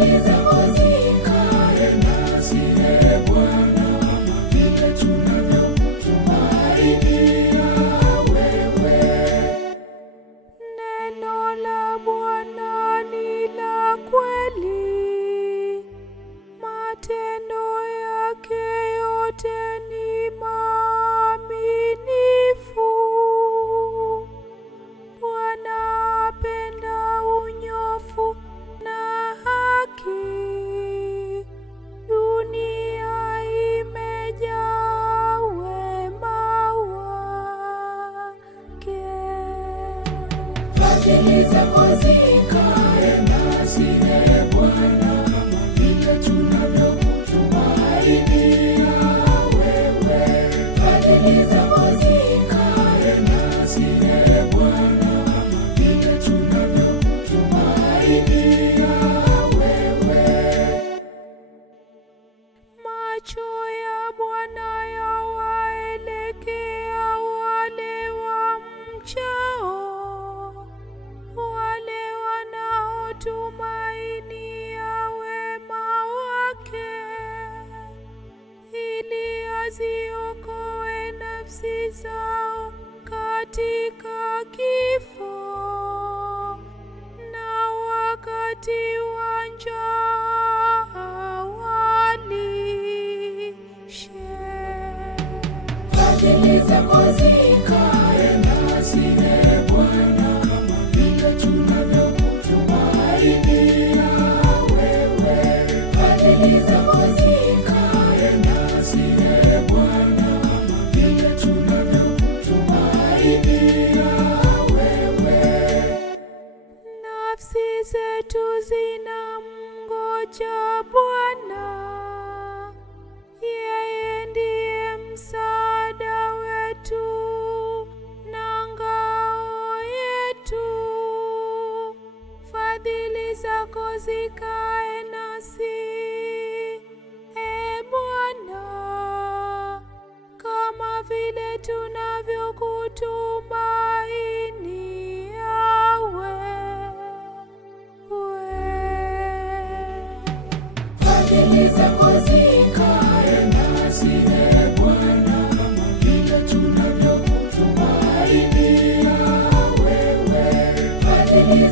Fadhili zako zikae nasi, Ee Bwana, vile tunavyokutumainia wewe. Neno la Bwana ni la kweli, matendo yake yote ni maaminifu. Bwana apenda unyofu na haki, dunia imejaa wema wake. Fadhili zako zikae nasi, Ee Bwana, vile tunavyokutumainia wewe. Fadhili zako zikae nasi, Ee Bwana, vile tunavyokutumainia wewe. Macho ya Bwana yawaelekea wale wamchao, wale wanaotumainia wema wake, ili aziokoe nafsi zao katika kifo na wakati wa njaa walishe. Fadhili zako zikae nasi, Ee Bwana, vile tunavyokutumainia wewe. Fadhili zako zikae nasi, Ee Bwana, vile tunavyokutumainia wewe. Nafsi zetu zinamngoja Bwana, yeye ndiye msaada wetu na ngao yetu. Fadhili zako zikae nasi, Ee Bwana, kama vile tunavyokutumainia wewe. Fadhili zako zikae nasi, Ee Bwana, vile tunavyokutumainia wewe. Fadhili